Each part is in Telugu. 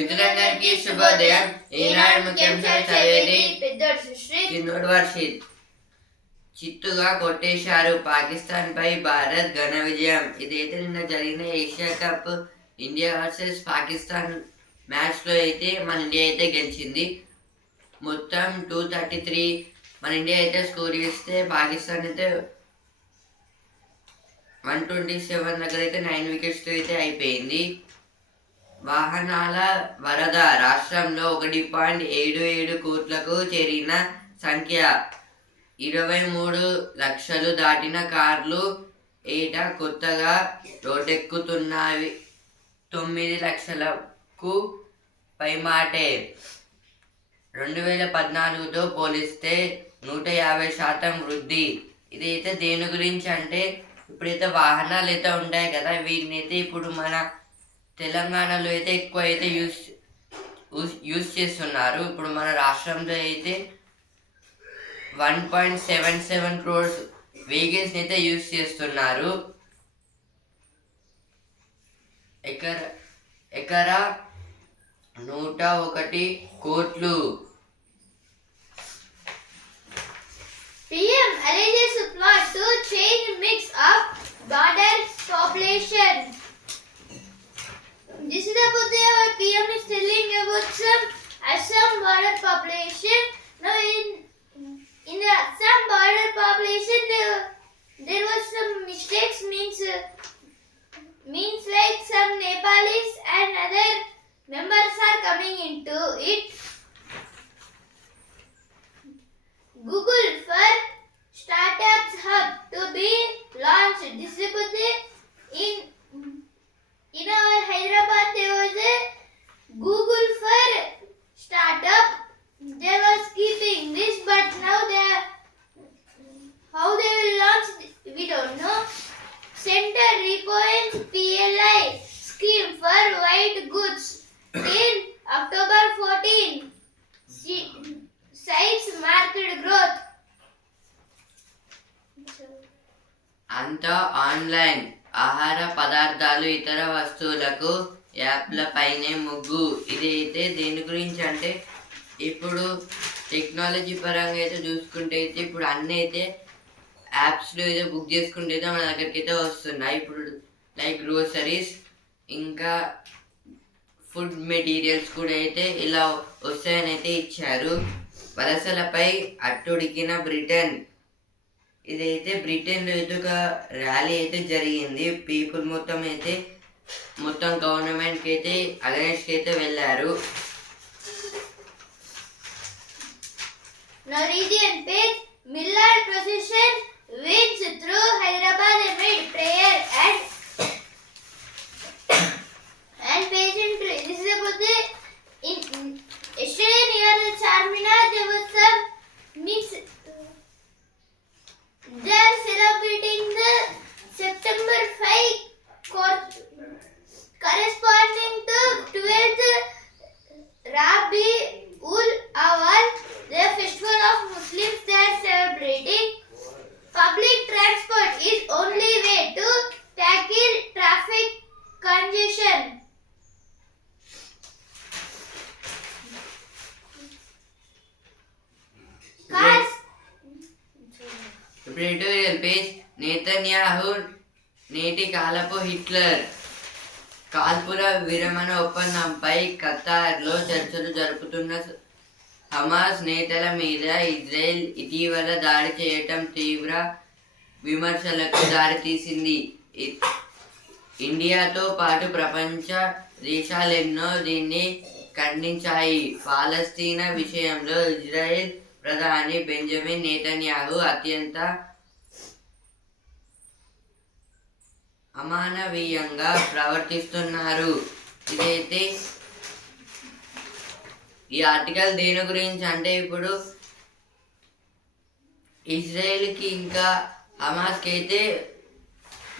మిత్రులందరికీ శుభోదయం. ఈనాడు ముఖ్యాంశాలు చదివేది వర్షిత్ చిత్తుగా కొట్టేశారు పాకిస్తాన్ పై భారత్ ఘన విజయం. ఇదైతే నిన్న జరిగిన Asia cup India versus Pakistan మ్యాచ్లో అయితే మన ఇండియా అయితే గెలిచింది. మొత్తం టూ థర్టీ త్రీ. మన ఇండియా అయితే స్కోర్ చేస్తే పాకిస్తాన్ అయితే వన్ ట్వంటీ సెవెన్ దగ్గర అయితే నైన్ వికెట్స్ అయితే అయిపోయింది. వాహనాల వరద రాష్ట్రంలో ఒకటి పాయింట్ ఏడు ఏడు కోట్లకు చేరిన సంఖ్య. ఇరవై మూడు లక్షలు దాటిన కార్లు ఏటా కొత్తగా రోడ్డెక్కుతున్నవి తొమ్మిది లక్షలకు పైమాటే. రెండు వేల పద్నాలుగుతో పోలిస్తే నూట యాభై శాతం వృద్ధి. ఇదైతే దేని గురించి అంటే ఇప్పుడైతే వాహనాలు అయితే ఉంటాయి కదా వీటిని అయితే ఇప్పుడు మన తెలంగాణలో అయితే ఎక్కువ అయితే యూస్ యూస్ చేస్తున్నారు. ఇప్పుడు మన రాష్ట్రంలో అయితే one point seven seven crores వెహికల్స్ని అయితే యూస్ చేస్తున్నారు. ఎకర ఎకరా నూట ఒకటి కోట్లు. PM arranges a plot to change mix of border population. This is about the PM is telling about some Assam border population. Now in in the Assam border population there, there was some mistakes means means like some Nepalis and other members are coming into it. Google for Startups Hub to be గురించి అంటే ఇప్పుడు టెక్నాలజీ పరంగా అయితే చూసుకుంటే అయితే ఇప్పుడు అన్నీ అయితే యాప్స్లో అయితే బుక్ చేసుకుంటే అయితే మన దగ్గరికి అయితే వస్తున్నాయి. ఇప్పుడు లైక్ గ్రోసరీస్ ఇంకా ఫుడ్ మెటీరియల్స్ కూడా అయితే ఇలా వస్తాయని అయితే ఇచ్చారు. వలసలపై అట్టుడికిన బ్రిటన్. ఇదైతే బ్రిటన్లో అయితే ఒక ర్యాలీ అయితే జరిగింది. పీపుల్ మొత్తం అయితే మొత్తం గవర్నమెంట్కి అయితే అగెన్స్ట్కి అయితే వెళ్ళారు. Norwegian page Millard procession winds through Hyderabad ఇప్పుడు పేజ్ నేతన్యాహు నేటి కాలపు హిట్లర్. కాల్పుల విరమణ ఒప్పందంపై ఖతార్లో చర్చలు జరుపుతున్న హమాస్ నేతల మీద ఇజ్రాయెల్ ఇటీవల దాడి చేయటం తీవ్ర విమర్శలకు దారితీసింది. ఇండియాతో పాటు ప్రపంచ దేశాలెన్నో దీన్ని ఖండించాయి. పాలస్తీనా విషయంలో ఇజ్రాయెల్ ప్రధాని బెంజమిన్ నేతన్యాహు అత్యంత అమానవీయంగా ప్రవర్తిస్తున్నారు. ఇదైతే ఈ ఆర్టికల్ దేని గురించి అంటే ఇప్పుడు ఇజ్రాయెల్కి ఇంకా హమాస్కి అయితే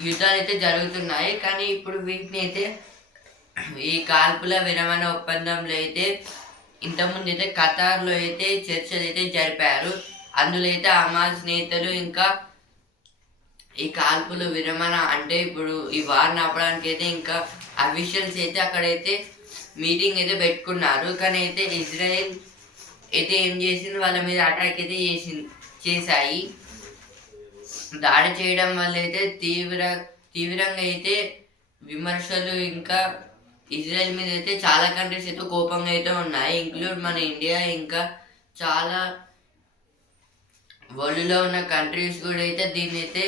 యుద్ధాలు అయితే జరుగుతున్నాయి. కానీ ఇప్పుడు వీటిని అయితే ఈ కాల్పుల విరమణ ఒప్పందంలో అయితే ఇంతకుముందు అయితే ఖతార్లో అయితే చర్చలు అయితే జరిపారు. అందులో అయితే హమాస్ నేతలు ఇంకా ఈ కాల్పులు విరమణ అంటే ఇప్పుడు ఈ వార్ ఆపడానికి అయితే ఇంకా అఫీషియల్స్ అయితే అక్కడైతే మీటింగ్ అయితే పెట్టుకున్నారు. కానీ అయితే ఇజ్రాయెల్ అయితే ఏం చేసింది? వాళ్ళ మీద అటాక్ అయితే చేసి చేశాయి. దాడి చేయడం వల్ల అయితే తీవ్ర తీవ్రంగా అయితే విమర్శలు ఇంకా ఇజ్రాయెల్ మీద అయితే చాలా కంట్రీస్ అయితే కోపంగా అయితే ఉన్నాయి ఇంక్లూడ్ మన ఇండియా ఇంకా చాలా వరల్డ్లో ఉన్న కంట్రీస్ కూడా అయితే దీన్ని అయితే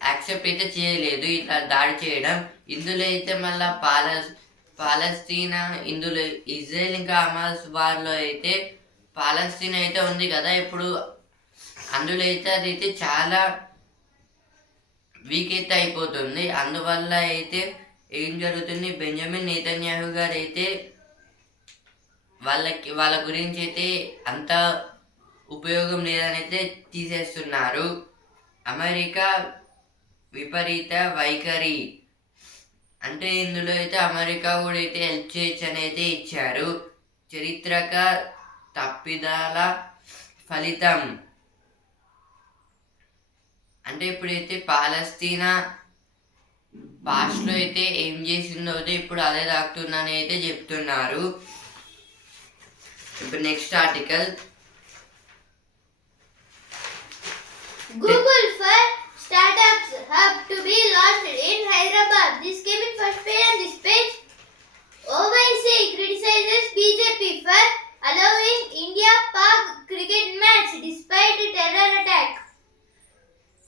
యాక్సెప్ట్ అయితే చేయలేదు ఇట్లా దాడి చేయడం. ఇందులో అయితే మళ్ళా పాలస్ పాలస్తీనా ఇందులో ఇజ్రాయెల్ ఇంకా హమాస్ వార్లో అయితే పాలస్తీనా అయితే ఉంది కదా ఇప్పుడు అందులో అయితే అది అయితే చాలా వీక్ అయితే అయిపోతుంది. అందువల్ల అయితే ఏం జరుగుతుంది? బెంజమిన్ నేతన్యాహు గారు అయితే వాళ్ళకి వాళ్ళ గురించి అయితే అంత ఉపయోగం లేదని అయితే తీసేస్తున్నారు. అమెరికా విపరీత వైఖరి. అంటే ఇందులో అయితే అమెరికా కూడా అయితే హెల్ప్ చేయొచ్చు అనేది అయితే ఇచ్చారు. చరిత్రక తప్పిదాల ఫలితం. అంటే ఇప్పుడైతే పాలస్తీనా పాస్ట్లో అయితే ఏం చేసిందో అయితే ఇప్పుడు అదే తాగుతున్నానని అయితే చెప్తున్నారు. ఇప్పుడు next article. Google for startups hub to be launched in Hyderabad this came in first page on this page Owaisi criticises BJP for allowing India Pak cricket match despite terror attack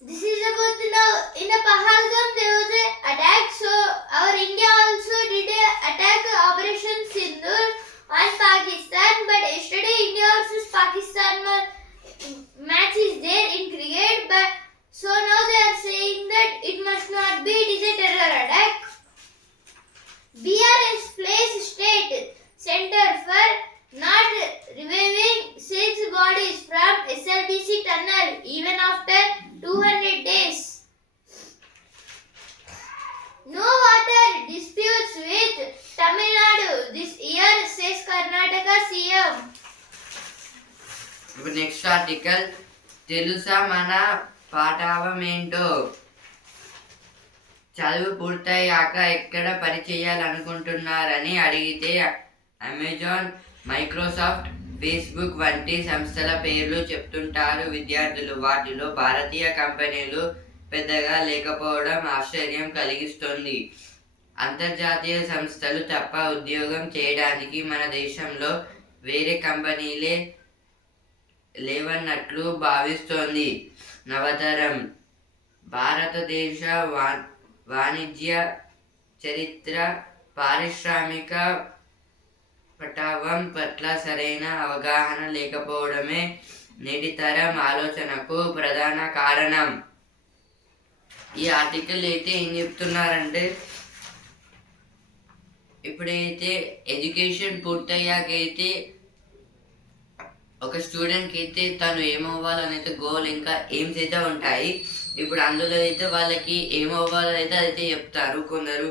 This is about the now in the Pahalgam there was a attack. So our India also did a attack Operation Sindur on Pakistan. But yesterday India versus Pakistan uh, match is there in cricket. But so now they are saying that it must not be. It is a terror attack. తెలుసా మన పాఠావం ఏంటో చదువు పూర్తయ్యాక ఎక్కడ పని చేయాలనుకుంటున్నారని అడిగితే అమెజాన్ మైక్రోసాఫ్ట్ ఫేస్బుక్ వంటి సంస్థల పేర్లు చెప్తుంటారు విద్యార్థులు. వాటిలో భారతీయ కంపెనీలు పెద్దగా లేకపోవడం ఆశ్చర్యం కలిగిస్తుంది. అంతర్జాతీయ సంస్థలు తప్ప ఉద్యోగం చేయడానికి మన దేశంలో వేరే కంపెనీలే లేవన్నట్లు భావిస్తోంది. నవతరం భారతదేశ వా వాణిజ్య చరిత్ర పారిశ్రామిక పటావం పట్ల సరైన అవగాహన లేకపోవడమే నేటి తరం ఆలోచనకు ప్రధాన కారణం. ఈ ఆర్టికల్ అయితే ఏం చెప్తున్నారంటే ఇప్పుడైతే ఎడ్యుకేషన్ పూర్తయ్యాకైతే ఒక స్టూడెంట్కి అయితే తను ఏమవ్వాలనైతే గోల్ ఇంకా ఎయిమ్స్ అయితే ఉంటాయి ఇప్పుడు అందులో అయితే వాళ్ళకి ఏమవ్వాలనైతే అయితే అయితే చెప్తారు కొందరు.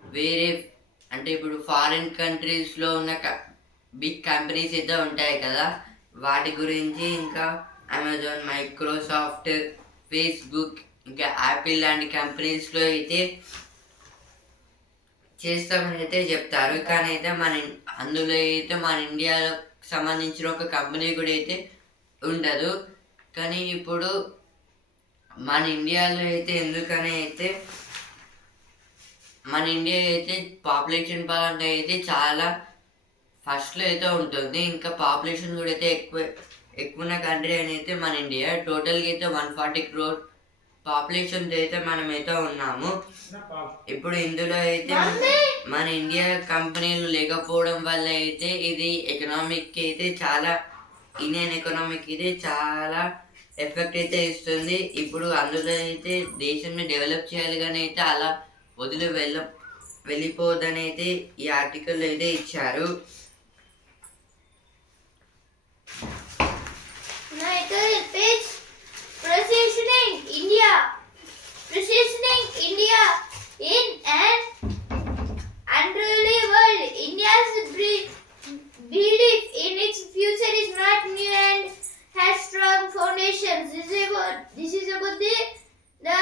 వేరే అంటే ఇప్పుడు ఫారిన్ కంట్రీస్లో ఉన్న బిగ్ కంపెనీస్ అయితే ఉంటాయి కదా వాటి గురించి ఇంకా అమెజాన్ మైక్రోసాఫ్ట్ ఫేస్బుక్ ఇంకా యాపిల్ లాంటి కంపెనీస్లో అయితే చేస్తామని అయితే చెప్తారు. కానీ అయితే మన అందులో అయితే మన ఇండియాలో సంబంధించిన ఒక కంపెనీ కూడా అయితే ఉండదు. కానీ ఇప్పుడు మన ఇండియాలో అయితే ఎందుకని అయితే మన ఇండియా అయితే పాపులేషన్ పరంగా అయితే చాలా ఫస్ట్లో అయితే ఉంటుంది. ఇంకా పాపులేషన్ కూడా అయితే ఎక్కువ ఎక్కువ ఉన్న కంట్రీ అని అయితే మన ఇండియా. టోటల్గా అయితే వన్ ఫార్టీ క్రోర్ పాపులేషన్ అయితే మనమైతే ఉన్నాము. ఇప్పుడు ఇందులో అయితే మన ఇండియా కంపెనీలు లేకపోవడం వల్ల అయితే ఇది ఎకనామిక్ అయితే చాలా ఇండియన్ ఎకనామిక్ అయితే చాలా ఎఫెక్ట్ అయితే ఇస్తుంది. ఇప్పుడు అందులో అయితే దేశాన్ని డెవలప్ చేయాలి కానీ అయితే అలా వదిలి వెళ్ళ వెళ్ళిపోవద్దని అయితే ఈ ఆర్టికల్ అయితే ఇచ్చారు. positioning India. Positioning India in an unruly world. India's belief in its future is not new and has strong foundations. This is about, this is about the, the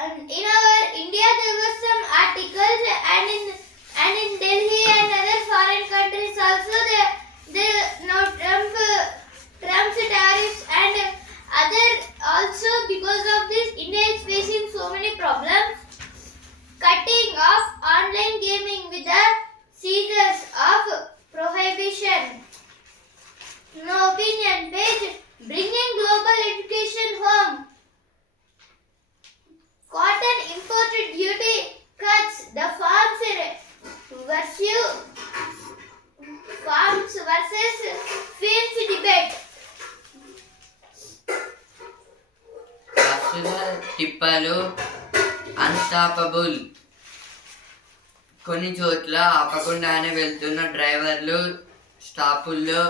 and in our India there were some articles and in and in Delhi and other foreign countries also the the now Trump Trump's కొన్ని చోట్ల ఆపకుండానే వెళ్తున్న డ్రైవర్లు స్టాపుల్లో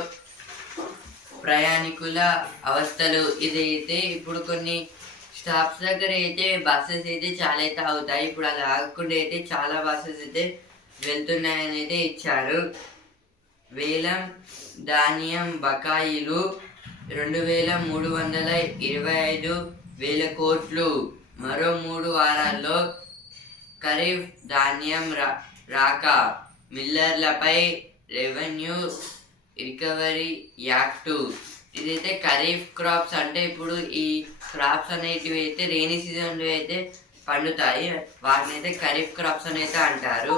ప్రయాణికుల అవస్థలు ఇదైతే ఇప్పుడు కొన్ని స్టాప్స్ దగ్గర అయితే బస్సెస్ అయితే చాలా అయితే అవుతాయి. ఇప్పుడు అలా ఆగకుండా అయితే చాలా బస్సెస్ అయితే వెళ్తున్నాయని అయితే ఇచ్చారు. వేలం ధాన్యం బకాయిలు రెండు వేల మూడు వందల ఇరవై ఐదు వేల కోట్లు. మరో మూడు వారాల్లో ఖరీఫ్ ధాన్యం రా రాక మిల్లర్లపై రెవెన్యూ రికవరీ యాక్టు. ఇదైతే ఖరీఫ్ క్రాప్స్ అంటే ఇప్పుడు ఈ క్రాప్స్ అనేటివి అయితే రెయినీ సీజన్లో అయితే పండుతాయి. వాటిని అయితే ఖరీఫ్ క్రాప్స్ అని అయితే అంటారు.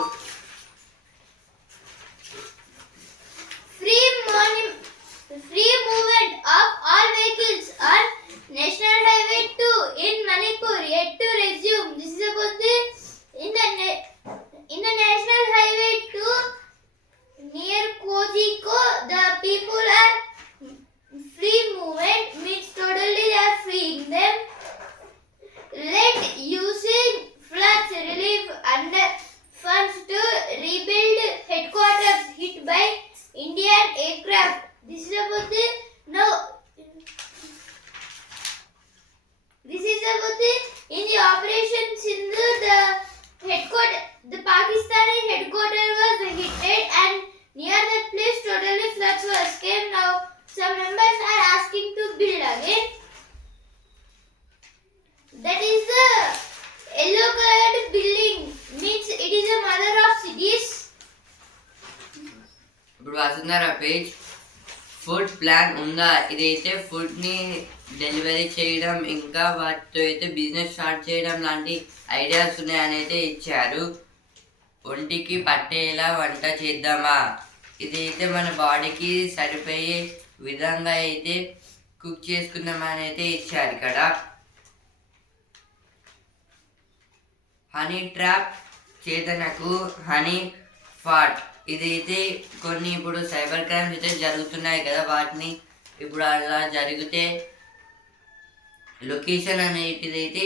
Free morning, free movement of are vehicles are national Highway 2 in Manipur yet to resume. This is about the in the in the National Highway 2 near Kojiko. The people are free movement means totally they are freeing them. Let using floods relief under funds to అయితే ఫుడ్ని డెలివరీ చేయడం ఇంకా వాటితో అయితే బిజినెస్ స్టార్ట్ చేయడం లాంటి ఐడియాస్ ఉన్నాయని అయితే ఇచ్చారు. ఒంటికి పట్టేలా వంట చేద్దామా? ఇదైతే మన బాడీకి సరిపోయే విధంగా అయితే కుక్ చేసుకుందామని అయితే ఇచ్చారు ఇక్కడ. హనీ ట్రాప్ చేతనకు హనీ ఫాట్ ఇదైతే కొన్ని ఇప్పుడు సైబర్ క్రైమ్స్ అయితే జరుగుతున్నాయి కదా వాటిని ఇప్పుడు అలా జరిగితే లొకేషన్ అనేటిది అయితే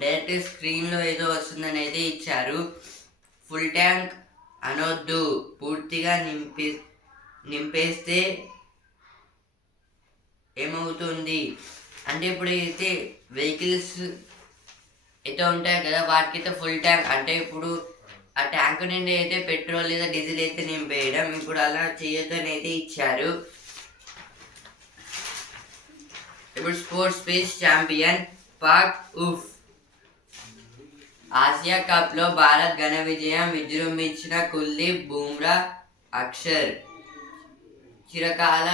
డైరెక్ట్ స్క్రీన్లో ఏదో వస్తుందని అయితే ఇచ్చారు. ఫుల్ ట్యాంక్ అనొద్దు. పూర్తిగా నింపే నింపేస్తే ఏమవుతుంది? అంటే ఇప్పుడు అయితే వెహికల్స్ అయితే ఉంటాయి కదా వాటికైతే ఫుల్ ట్యాంక్. అంటే ఇప్పుడు ఆ ట్యాంక్ నిండి అయితే పెట్రోల్ లేదా డీజిల్ అయితే నింపేయడం. ఇప్పుడు అలా చేయొద్దని అయితే ఇచ్చారు. ఇప్పుడు స్పోర్ట్స్ స్పేస్ ఛాంపియన్ పాక్ ఉఫ్ ఆసియా కప్లో భారత్ ఘన విజయం విజృంభించిన కుల్దీప్ బూమ్రా అక్షర్. చిరకాల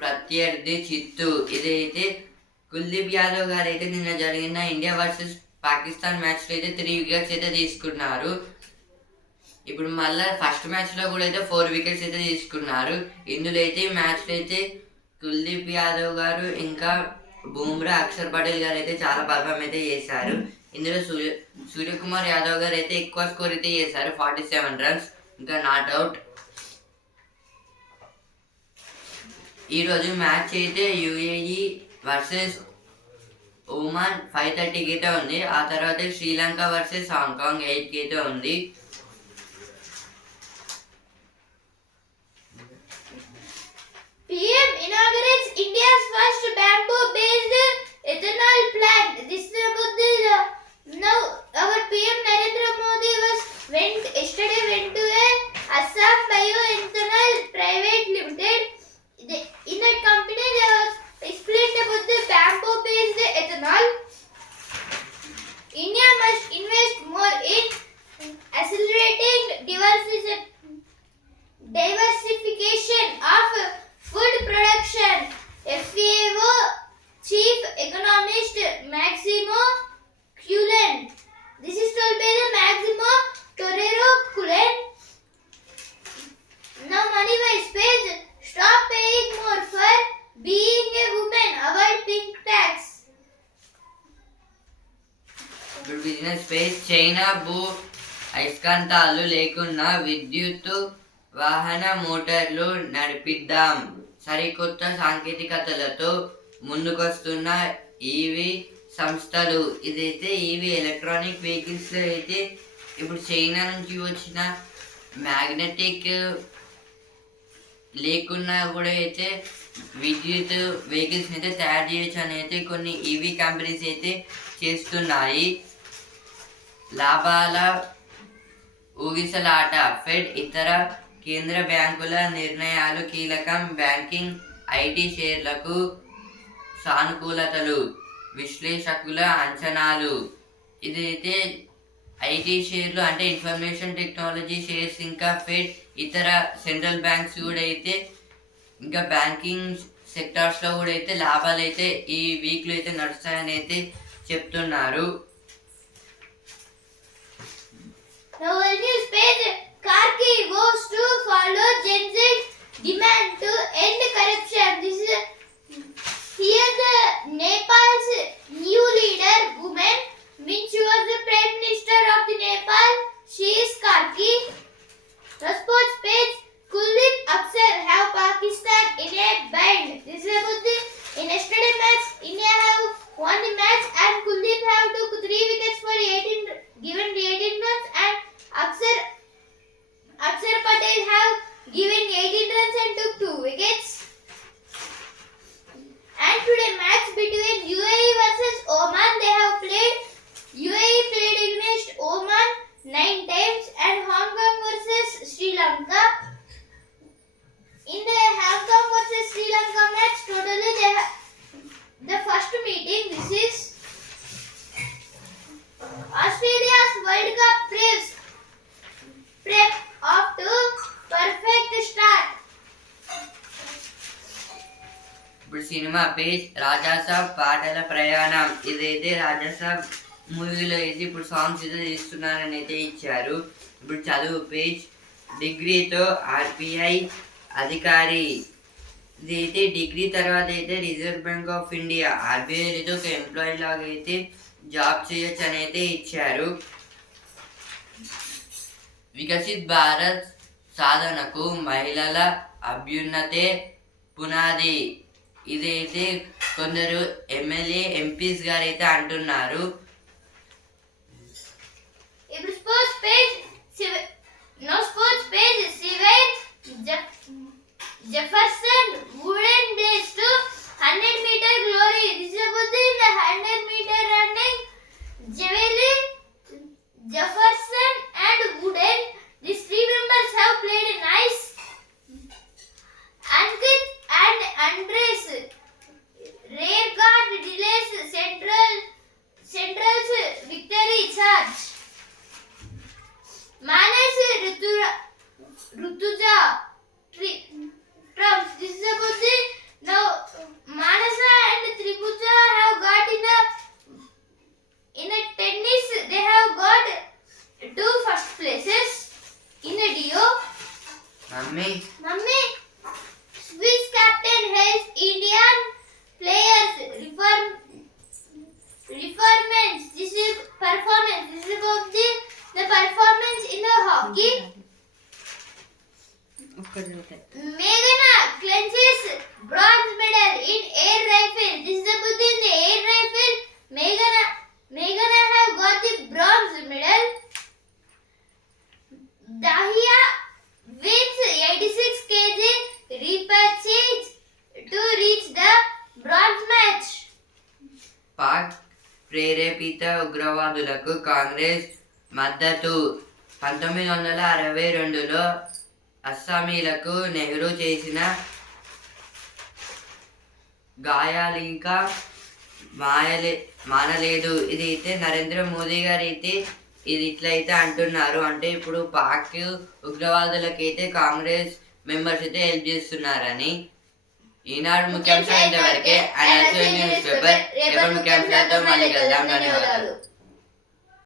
ప్రత్యర్థి చిత్తు. ఇదైతే కుల్దీప్ యాదవ్ గారు అయితే నిన్న జరిగిన ఇండియా వర్సెస్ పాకిస్తాన్ మ్యాచ్లో అయితే త్రీ వికెట్స్ అయితే తీసుకున్నారు. ఇప్పుడు మళ్ళీ ఫస్ట్ మ్యాచ్లో కూడా అయితే ఫోర్ వికెట్స్ అయితే తీసుకున్నారు. ఇందులో అయితే ఈ అయితే కుల్దీప్ యాదవ్ గారు ఇంకా బూమ్రా అక్షర్ పటేల్ గారు అయితే చాలా పర్ఫామ్ అయితే చేశారు. ఇందులో సూర్య సూర్యకుమార్ యాదవ్ గారు అయితే ఎక్కువ స్కోర్ అయితే చేశారు. ఫార్టీ సెవెన్ రన్స్ ఇంకా నాట్ అవుట్ ఈరోజు మ్యాచ్ అయితే యుఏఈ వర్సెస్ ఒమాన్ ఫైవ్ థర్టీకి అయితే ఉంది. ఆ తర్వాత శ్రీలంక వర్సెస్ హాంకాంగ్ ఎయిట్కి అయితే ఉంది. India's భూ అయస్కాంతాలు లేకున్నా విద్యుత్ వాహన మోటార్లు నడిపిద్దాం. సరికొత్త సాంకేతికతలతో ముందుకొస్తున్న ఈవీ సంస్థలు. ఇదైతే ఈవీ ఎలక్ట్రానిక్ వెహికల్స్లో అయితే ఇప్పుడు చైనా నుంచి వచ్చిన మ్యాగ్నెటిక్ లేకున్నా కూడా అయితే విద్యుత్ వెహికల్స్ అయితే తయారు చేయొచ్చు అని అయితే కొన్ని ఈవీ కంపెనీస్ అయితే చేస్తున్నాయి. లాభాల ఊగిసలాట. ఫెడ్ ఇతర కేంద్ర బ్యాంకుల నిర్ణయాలు కీలకం. Banking IT షేర్లకు సానుకూలతలు. విశ్లేషకుల అంచనాలు. ఇదైతే ఐటీ షేర్లు అంటే ఇన్ఫర్మేషన్ టెక్నాలజీ షేర్స్ ఇంకా ఫెడ్ ఇతర సెంట్రల్ బ్యాంక్స్ కూడా అయితే ఇంకా బ్యాంకింగ్ సెక్టార్స్లో కూడా అయితే లాభాలు అయితే ఈ వీక్లో అయితే నడుస్తాయని అయితే చెప్తున్నారు. Now our news page, Karki vows to follow demand to end corruption. This is here the Nepal's new leader woman, was the Prime Minister of Nepal. She is Karki. Sports page, Kuldeep have Pakistan in a bind. This is about the match. India have won the match and Kuldeep have took three wickets for 18 given 18 runs and Aksar Aksar Patel have given 18 runs and took two wickets. And today match between UAE versus Oman they have played. UAE played against Oman nine times and Hong Kong versus Sri Lanka. In the Hong Kong versus Sri Lanka match, totally they have the first meeting. This is Australia's World Cup preps prep off to perfect start. ఇప్పుడు సినిమా పేజ్ రాజాసాబ్ పాటల ప్రయాణం. ఇదైతే రాజాసాబ్ మూవీలో అయితే ఇప్పుడు సాంగ్స్ అయితే తీస్తున్నారని అయితే ఇచ్చారు. ఇప్పుడు చదువు పేజ్ డిగ్రీతో ఆర్బీఐ అధికారి. ఇదైతే డిగ్రీ తర్వాత అయితే Reserve Bank of India. RBI అయితే ఒక ఎంప్లాయీ లాగా అయితే జాబ్ చేయొచ్చు అని అయితే ఇచ్చారు. వికసిత్ భారత్ సాధనకు మహిళల అభ్యున్నతే పునాది. ఇదైతే కొందరు ఎమ్మెల్యే ఎంపీస్ గారు అయితే అంటున్నారు Jefferson hundred metre glory hundred metre running jewel me. Bronze match. Pak ప్రేరేపిత ఉగ్రవాదులకు కాంగ్రెస్ మద్దతు. పంతొమ్మిది వందల అరవై రెండులో అస్సామీలకు నెహ్రూ చేసిన గాయాలు ఇంకా మాయలే మానలేదు. ఇది అయితే నరేంద్ర మోదీ గారు అయితే ఇది ఇట్లయితే అంటున్నారు. అంటే ఇప్పుడు పాక్ ఉగ్రవాదులకైతే కాంగ్రెస్ మెంబర్స్ అయితే హెల్ప్ చేస్తున్నారని ఈనాడు ముఖ్యాంశాలు ఇంతవరకే. అండ్ న్యూస్ పేపర్ రేపటి ముఖ్యాంశాలతో మళ్ళీ కలుద్దాం. ధన్యవాదాలు.